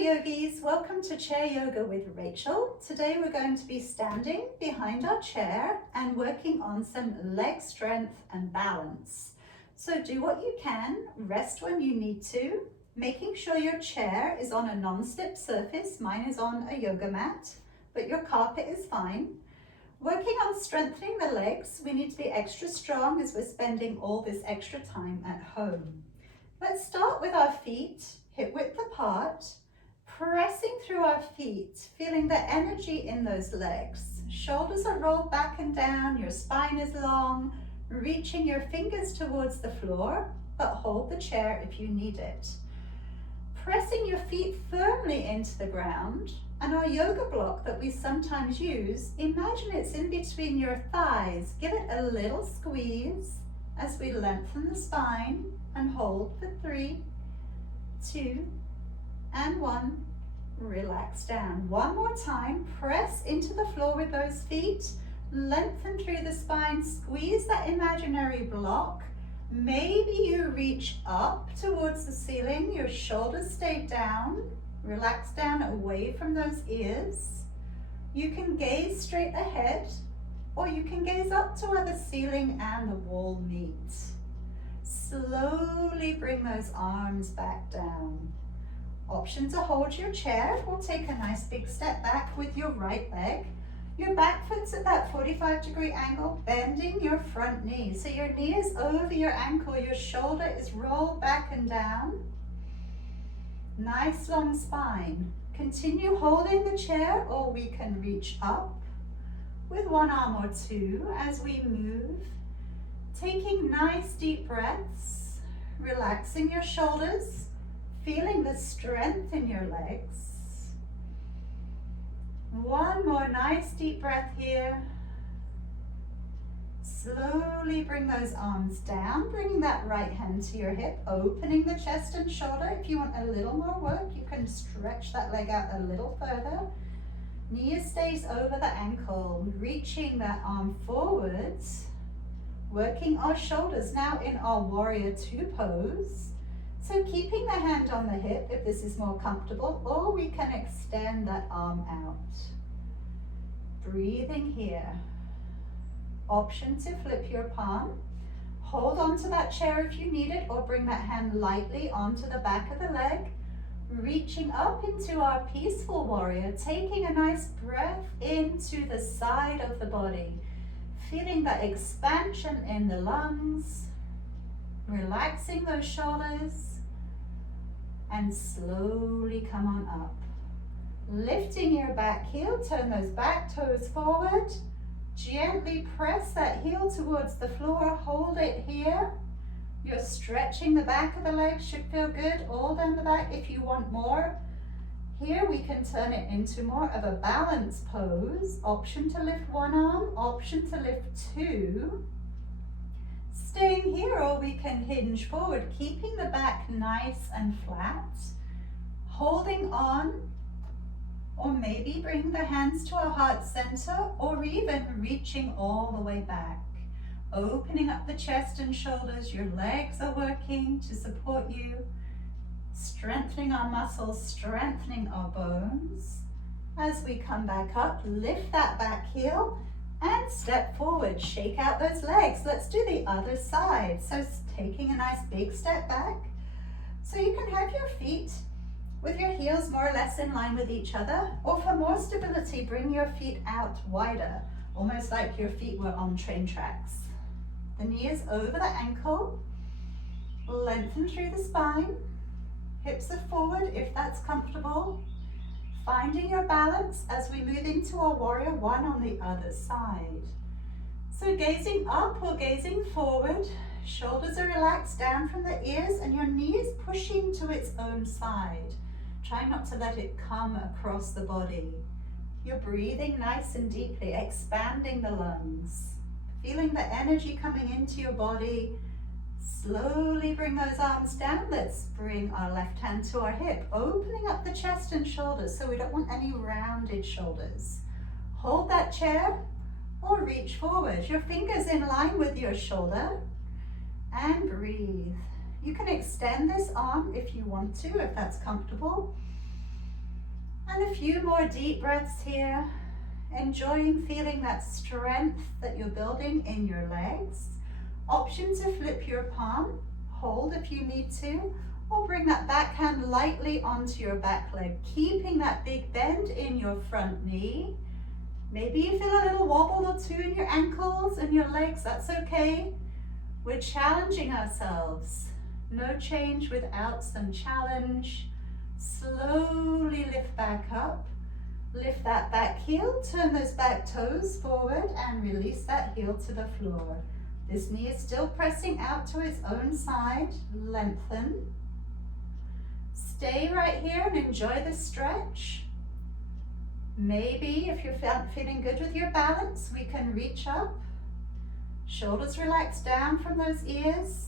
Yogis, welcome to Chair Yoga with Rachel. Today we're going to be standing behind our chair and working on some leg strength and balance. So do what you can, rest when you need to, making sure your chair is on a non-slip surface. Mine is on a yoga mat, but your carpet is fine. Working on strengthening the legs, we need to be extra strong as we're spending all this extra time at home. Let's start with our feet, hip width apart, pressing through our feet, feeling the energy in those legs. Shoulders are rolled back and down, your spine is long, reaching your fingers towards the floor, but hold the chair if you need it. Pressing your feet firmly into the ground, and our yoga block that we sometimes use, imagine it's in between your thighs. Give it a little squeeze as we lengthen the spine and hold for 3, 2, and 1. Relax down. One more time, press into the floor with those feet, lengthen through the spine, squeeze that imaginary block. Maybe you reach up towards the ceiling, your shoulders stay down, relax down away from those ears. You can gaze straight ahead, or you can gaze up to where the ceiling and the wall meet. Slowly bring those arms back down. Option to hold your chair. We'll take a nice big step back with your right leg. Your back foot's at that 45-degree angle, bending your front knee. So your knee is over your ankle, your shoulder is rolled back and down. Nice long spine. Continue holding the chair, or we can reach up with one arm or two as we move. Taking nice deep breaths, relaxing your shoulders, feeling the strength in your legs. One more nice deep breath here. Slowly bring those arms down, bringing that right hand to your hip, opening the chest and shoulder. If you want a little more work, you can stretch that leg out a little further. Knee stays over the ankle, reaching that arm forwards, working our shoulders now in our warrior 2 pose. So keeping the hand on the hip if this is more comfortable, or we can extend that arm out. Breathing here. Option to flip your palm. Hold on to that chair if you need it, or bring that hand lightly onto the back of the leg. Reaching up into our peaceful warrior, taking a nice breath into the side of the body. Feeling that expansion in the lungs. Relaxing those shoulders. And slowly come on up. Lifting your back heel, turn those back toes forward. Gently press that heel towards the floor, hold it here. You're stretching the back of the leg, should feel good all down the back. If you want more, here we can turn it into more of a balance pose. Option to lift one arm, option to lift 2. Staying here, or we can hinge forward, keeping the back nice and flat. Holding on, or maybe bring the hands to our heart center, or even reaching all the way back. Opening up the chest and shoulders, your legs are working to support you. Strengthening our muscles, strengthening our bones. As we come back up, lift that back heel, and step forward, shake out those legs. Let's do the other side. So taking a nice big step back. So you can have your feet with your heels more or less in line with each other, or for more stability, bring your feet out wider, almost like your feet were on train tracks. The knee is over the ankle. Lengthen through the spine. Hips are forward if that's comfortable. Finding your balance as we move into our warrior 1 on the other side. So gazing up or gazing forward, shoulders are relaxed down from the ears, and your knee is pushing to its own side. Try not to let it come across the body. You're breathing nice and deeply, expanding the lungs. Feeling the energy coming into your body. Slowly bring those arms down. Let's bring our left hand to our hip, opening up the chest and shoulders, so we don't want any rounded shoulders. Hold that chair or reach forward. Your fingers in line with your shoulder, and breathe. You can extend this arm if you want to, if that's comfortable. a few more deep breaths here, enjoying feeling that strength that you're building in your legs. Option to flip your palm, hold if you need to, or bring that back hand lightly onto your back leg, keeping that big bend in your front knee. Maybe you feel a little wobble or two in your ankles and your legs, that's okay. We're challenging ourselves. No change without some challenge. Slowly lift back up. Lift that back heel, turn those back toes forward and release that heel to the floor. This knee is still pressing out to its own side. Lengthen. Stay right here and enjoy the stretch. Maybe if you're feeling good with your balance, we can reach up. Shoulders relax down from those ears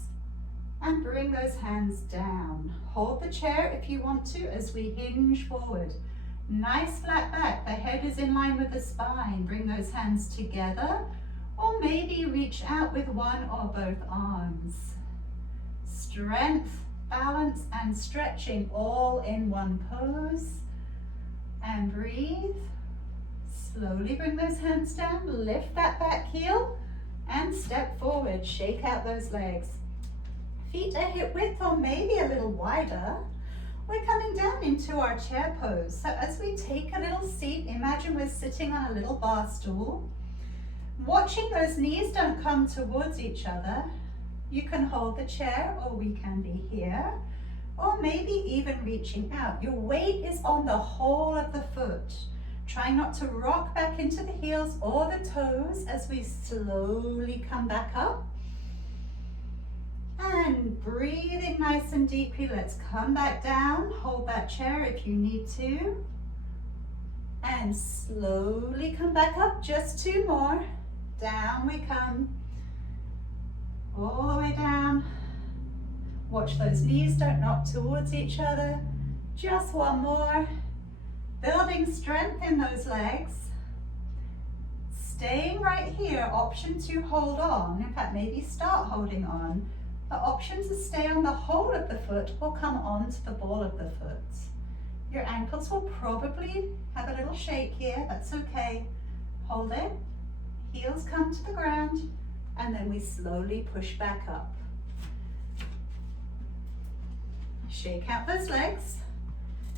and bring those hands down. Hold the chair if you want to as we hinge forward. Nice flat back, the head is in line with the spine. Bring those hands together or maybe reach out with one or both arms. Strength, balance and stretching all in one pose. And breathe. Slowly bring those hands down, lift that back heel and step forward. Shake out those legs. Feet are hip width or maybe a little wider. We're coming down into our chair pose. So as we take a little seat, imagine we're sitting on a little bar stool. Watching those knees don't come towards each other. You can hold the chair or we can be here. Or maybe even reaching out. Your weight is on the whole of the foot. Try not to rock back into the heels or the toes as we slowly come back up. And breathing nice and deeply, let's come back down. Hold that chair if you need to. And slowly come back up, just two more. Down we come. All the way down. Watch those knees don't knock towards each other. Just one more. Building strength in those legs. Staying right here, option to hold on. In fact, maybe start holding on. The option to stay on the whole of the foot or come onto the ball of the foot. Your ankles will probably have a little shake here, that's okay. Hold it, heels come to the ground, and then we slowly push back up. Shake out those legs,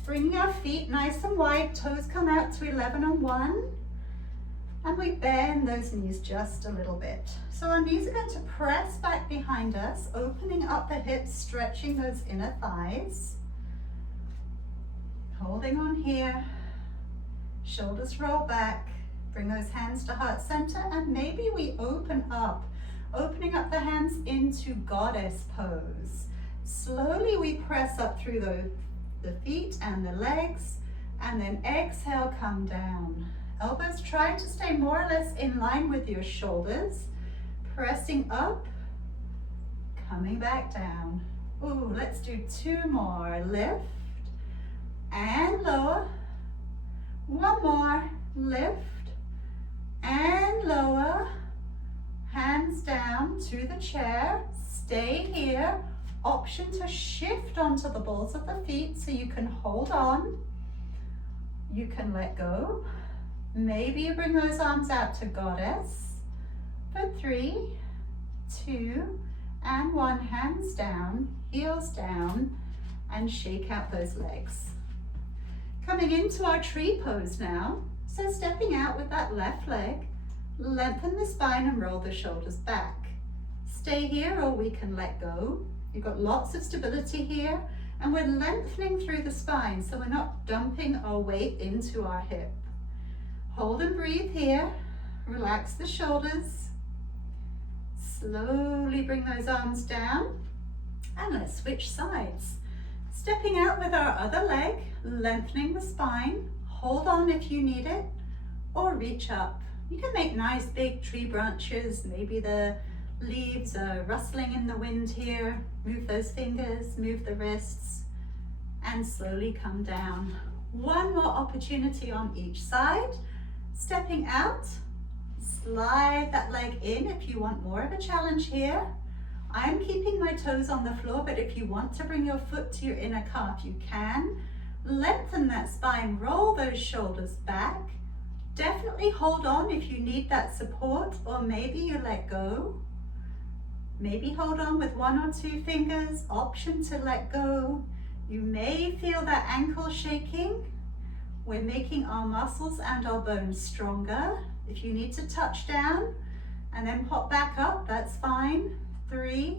bringing our feet nice and wide, toes come out to 11 and 1, and we bend those knees just a little bit. So our knees are going to press back behind us, opening up the hips, stretching those inner thighs. Holding on here, shoulders roll back, bring those hands to heart center, and maybe we opening up the hands into goddess pose. Slowly we press up through the feet and the legs, and then exhale, come down. Elbows try to stay more or less in line with your shoulders. Pressing up, coming back down. Ooh, let's do two more. Lift and lower. One more. Lift and lower. Hands down to the chair. Stay here. Option to shift onto the balls of the feet so you can hold on. You can let go. Maybe you bring those arms out to goddess. For 3, 2, and 1. Hands down, heels down, and shake out those legs. Coming into our tree pose now. So stepping out with that left leg, lengthen the spine and roll the shoulders back. Stay here or we can let go. You've got lots of stability here, and we're lengthening through the spine so we're not dumping our weight into our hip. Hold and breathe here. Relax the shoulders. Slowly bring those arms down, and let's switch sides. Stepping out with our other leg, lengthening the spine. Hold on if you need it, or reach up. You can make nice big tree branches. Maybe the leaves are rustling in the wind here. Move those fingers, move the wrists, and slowly come down. One more opportunity on each side. Stepping out, slide that leg in if you want more of a challenge here. I'm keeping my toes on the floor, but if you want to bring your foot to your inner calf, you can. Lengthen that spine, roll those shoulders back. Definitely hold on if you need that support, or maybe you let go. Maybe hold on with 1 or 2 fingers, option to let go. You may feel that ankle shaking. We're making our muscles and our bones stronger. If you need to touch down and then pop back up, that's fine. 3,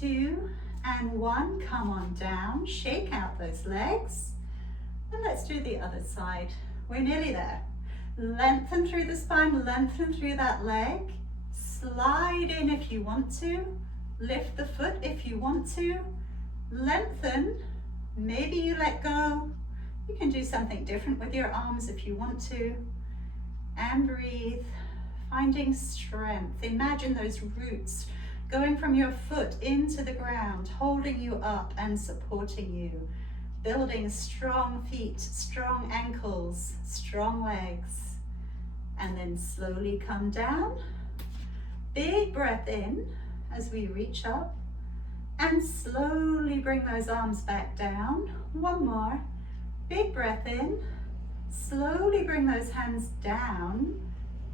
2, and 1. Come on down, shake out those legs. And let's do the other side. We're nearly there. Lengthen through the spine, lengthen through that leg. Slide in if you want to. Lift the foot if you want to. Lengthen. Maybe you let go. You can do something different with your arms if you want to. And breathe, finding strength. Imagine those roots going from your foot into the ground, holding you up and supporting you. Building strong feet, strong ankles, strong legs. And then slowly come down. Big breath in as we reach up. And slowly bring those arms back down. 1 more. Big breath in. Slowly bring those hands down.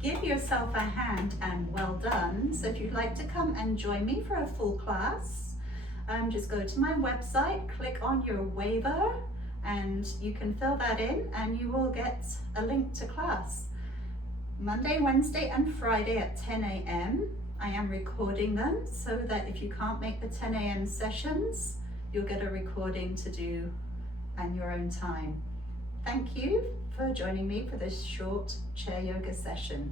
Give yourself a hand and well done. So if you'd like to come and join me for a full class, just go to my website, click on your waiver, and you can fill that in and you will get a link to class. Monday, Wednesday, and Friday at 10 a.m. I am recording them so that if you can't make the 10 a.m. sessions, you'll get a recording to do in your own time. Thank you for joining me for this short chair yoga session.